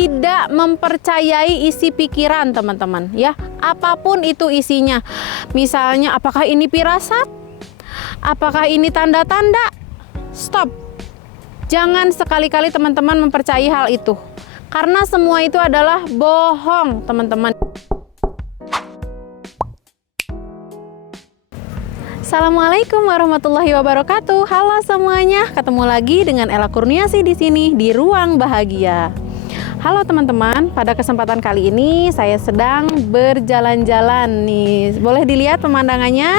Tidak mempercayai isi pikiran teman-teman ya, apapun itu isinya. Misalnya apakah ini firasat? Apakah ini tanda-tanda? Stop. Jangan sekali-kali teman-teman mempercayai hal itu. Karena semua itu adalah bohong teman-teman. Assalamualaikum warahmatullahi wabarakatuh. Halo semuanya, ketemu lagi dengan Ella Kurniasi di sini di Ruang Bahagia. Halo teman-teman, pada kesempatan kali ini saya sedang berjalan-jalan nih. Boleh dilihat pemandangannya?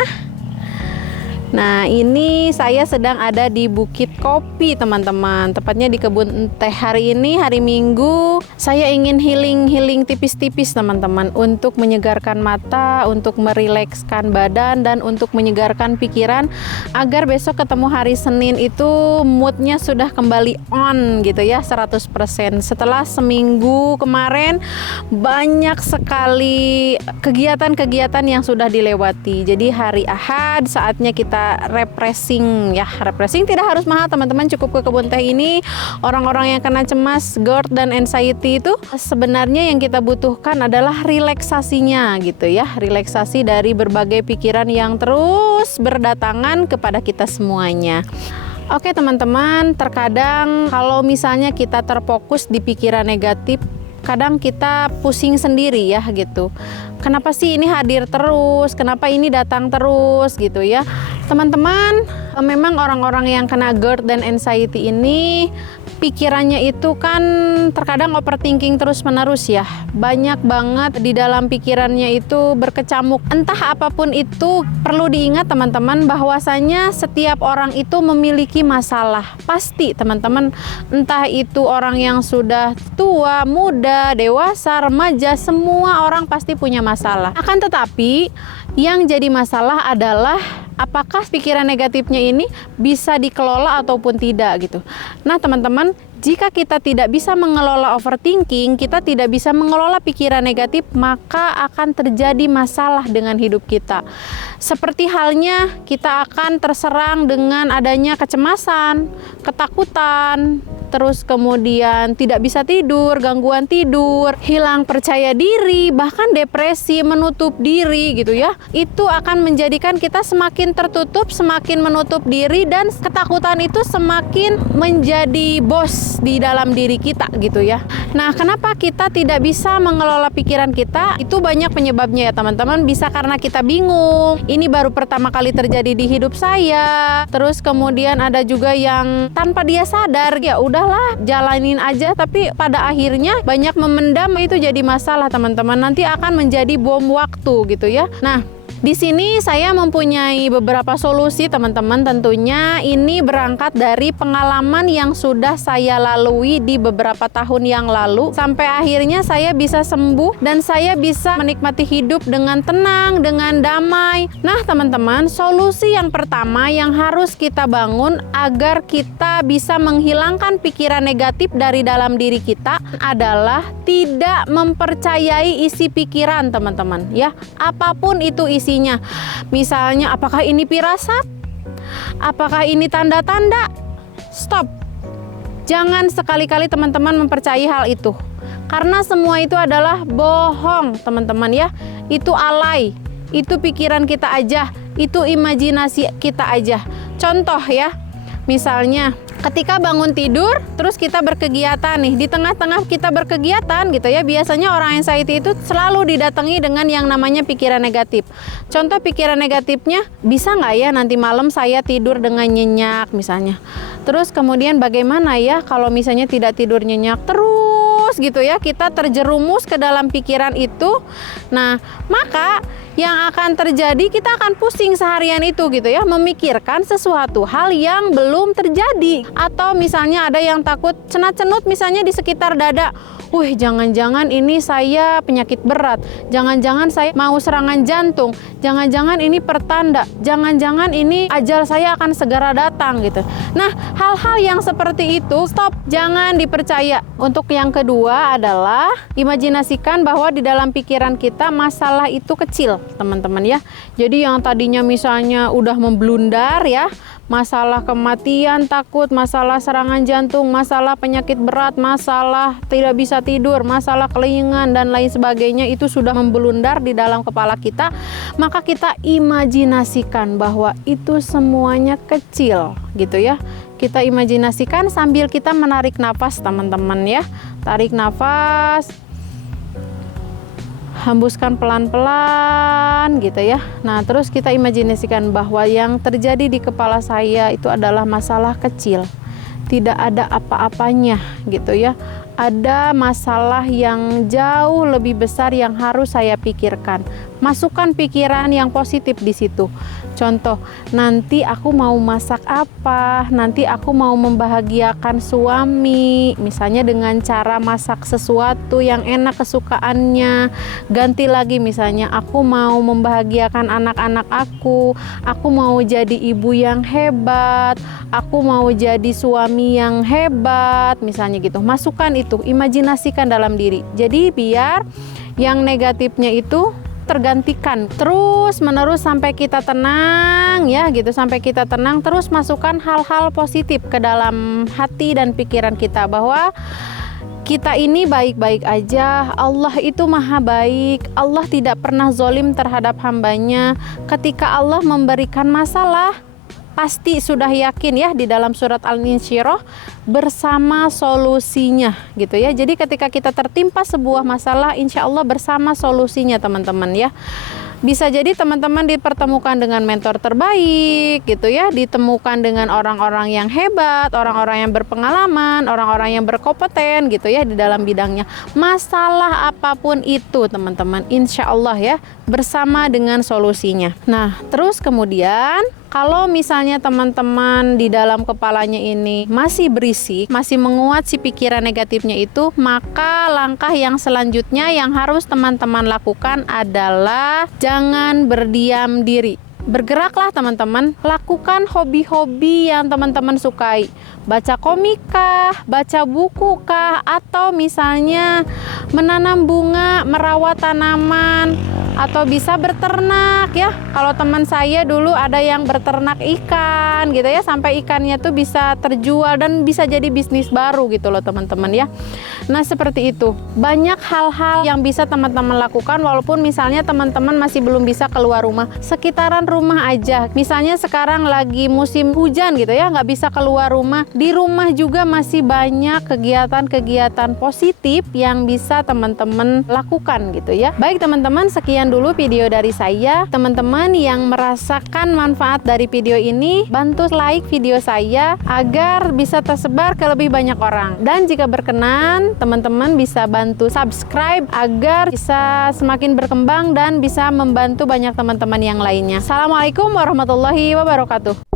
Nah, ini saya sedang ada di Bukit Kopi teman-teman. Tepatnya di kebun teh. Hari ini hari Minggu. Saya ingin healing tipis-tipis teman-teman, untuk menyegarkan mata, untuk merilekskan badan, dan untuk menyegarkan pikiran, agar besok ketemu hari Senin itu moodnya sudah kembali on gitu ya, 100%. Setelah seminggu kemarin banyak sekali kegiatan-kegiatan yang sudah dilewati. Jadi hari Ahad saatnya kita refreshing ya. Refreshing tidak harus mahal teman-teman, cukup ke kebun teh ini. Orang-orang yang kena cemas, GERD dan anxiety itu sebenarnya yang kita butuhkan adalah relaksasinya gitu ya. Relaksasi dari berbagai pikiran yang terus berdatangan kepada kita semuanya. Oke teman-teman, terkadang kalau misalnya kita terfokus di pikiran negatif, kadang kita pusing sendiri ya gitu. Kenapa sih ini hadir terus? Kenapa ini datang terus gitu ya? Teman-teman, memang orang-orang yang kena GERD dan anxiety ini pikirannya itu kan terkadang overthinking terus-menerus ya. Banyak banget di dalam pikirannya itu berkecamuk. Entah apapun itu, perlu diingat teman-teman bahwasanya setiap orang itu memiliki masalah. Pasti teman-teman, entah itu orang yang sudah tua, muda, dewasa, remaja, semua orang pasti punya masalah. Akan tetapi yang jadi masalah adalah apakah pikiran negatifnya ini bisa dikelola ataupun tidak gitu. Nah teman-teman, jika kita tidak bisa mengelola overthinking, kita tidak bisa mengelola pikiran negatif, maka akan terjadi masalah dengan hidup kita. Seperti halnya kita akan terserang dengan adanya kecemasan, ketakutan, terus kemudian tidak bisa tidur, gangguan tidur, hilang percaya diri, bahkan depresi, menutup diri gitu ya. Itu akan menjadikan kita semakin tertutup, semakin menutup diri, dan ketakutan itu semakin menjadi bos di dalam diri kita gitu ya. Nah, kenapa kita tidak bisa mengelola pikiran kita? Itu banyak penyebabnya ya teman-teman. Bisa karena kita bingung, ini baru pertama kali terjadi di hidup saya. Terus kemudian ada juga yang tanpa dia sadar, ya udahlah jalanin aja, tapi pada akhirnya banyak memendam, itu jadi masalah teman-teman. Nanti akan menjadi bom waktu gitu ya. Nah, di sini saya mempunyai beberapa solusi teman-teman. Tentunya ini berangkat dari pengalaman yang sudah saya lalui di beberapa tahun yang lalu, sampai akhirnya saya bisa sembuh dan saya bisa menikmati hidup dengan tenang, dengan damai. Nah teman-teman, solusi yang pertama yang harus kita bangun agar kita bisa menghilangkan pikiran negatif dari dalam diri kita adalah tidak mempercayai isi pikiran teman-teman ya. Apapun itu isi. Misalnya apakah ini firasat? Apakah ini tanda-tanda? Stop. Jangan sekali-kali teman-teman mempercayai hal itu. Karena semua itu adalah bohong teman-teman ya. Itu alay. Itu pikiran kita aja. Itu imajinasi kita aja. Contoh ya. Misalnya ketika bangun tidur, terus kita berkegiatan nih, di tengah-tengah kita berkegiatan gitu ya, biasanya orang anxiety itu selalu didatangi dengan yang namanya pikiran negatif. Contoh pikiran negatifnya, bisa nggak ya nanti malam saya tidur dengan nyenyak misalnya. Terus kemudian bagaimana ya kalau misalnya tidak tidur nyenyak terus gitu ya, kita terjerumus ke dalam pikiran itu. Nah, maka yang akan terjadi, kita akan pusing seharian itu gitu ya, memikirkan sesuatu hal yang belum terjadi. Atau misalnya ada yang takut cenat-cenut misalnya di sekitar dada. Wih, jangan-jangan ini saya penyakit berat, jangan-jangan saya mau serangan jantung, jangan-jangan ini pertanda, jangan-jangan ini ajal saya akan segera datang gitu. Nah, hal-hal yang seperti itu stop, jangan dipercaya. Untuk yang kedua adalah imajinasikan bahwa di dalam pikiran kita masalah itu kecil teman-teman ya. Jadi yang tadinya misalnya udah memblundar ya, masalah kematian takut, masalah serangan jantung, masalah penyakit berat, masalah tidak bisa tidur, masalah kelingan dan lain sebagainya itu sudah membelundar di dalam kepala kita, maka kita imajinasikan bahwa itu semuanya kecil gitu ya. Kita imajinasikan sambil kita menarik nafas teman-teman ya. Tarik nafas, hembuskan pelan-pelan gitu ya. Nah, terus kita imajinasikan bahwa yang terjadi di kepala saya itu adalah masalah kecil. Tidak ada apa-apanya gitu ya. Ada masalah yang jauh lebih besar yang harus saya pikirkan. Masukkan pikiran yang positif di situ. Contoh, nanti aku mau masak apa, nanti aku mau membahagiakan suami, misalnya dengan cara masak sesuatu yang enak kesukaannya. Ganti lagi misalnya, aku mau membahagiakan anak-anak aku mau jadi ibu yang hebat, aku mau jadi suami yang hebat, misalnya gitu. Masukkan itu, imajinasikan dalam diri. Jadi biar yang negatifnya itu tergantikan terus menerus sampai kita tenang ya gitu, sampai kita tenang. Terus masukkan hal-hal positif ke dalam hati dan pikiran kita bahwa kita ini baik-baik aja, Allah itu maha baik, Allah tidak pernah zolim terhadap hambanya. Ketika Allah memberikan masalah, pasti sudah yakin ya di dalam surat Al-Insyirah bersama solusinya gitu ya. Jadi ketika kita tertimpa sebuah masalah, insya Allah bersama solusinya teman-teman ya. Bisa jadi teman-teman dipertemukan dengan mentor terbaik gitu ya, ditemukan dengan orang-orang yang hebat, orang-orang yang berpengalaman, orang-orang yang berkompeten gitu ya di dalam bidangnya. Masalah apapun itu teman-teman, insya Allah ya bersama dengan solusinya. Nah, terus kemudian kalau misalnya teman-teman di dalam kepalanya ini masih berisik, masih menguat si pikiran negatifnya itu, maka langkah yang selanjutnya yang harus teman-teman lakukan adalah jangan berdiam diri. Bergeraklah teman-teman, lakukan hobi-hobi yang teman-teman sukai. Baca komik kah, baca buku kah, atau misalnya menanam bunga, merawat tanaman, atau bisa berternak ya. Kalau teman saya dulu ada yang berternak ikan gitu ya, sampai ikannya tuh bisa terjual dan bisa jadi bisnis baru gitu loh teman-teman ya. Nah, seperti itu. Banyak hal-hal yang bisa teman-teman lakukan walaupun misalnya teman-teman masih belum bisa keluar rumah. Sekitaran rumah aja. Misalnya sekarang lagi musim hujan gitu ya, nggak bisa keluar rumah. Di rumah juga masih banyak kegiatan-kegiatan positif yang bisa teman-teman lakukan gitu ya. Baik teman-teman, sekian dulu video dari saya. Teman-teman yang merasakan manfaat dari video ini, bantu like video saya agar bisa tersebar ke lebih banyak orang. Dan jika berkenan, teman-teman bisa bantu subscribe agar bisa semakin berkembang dan bisa membantu banyak teman-teman yang lainnya. Assalamualaikum warahmatullahi wabarakatuh.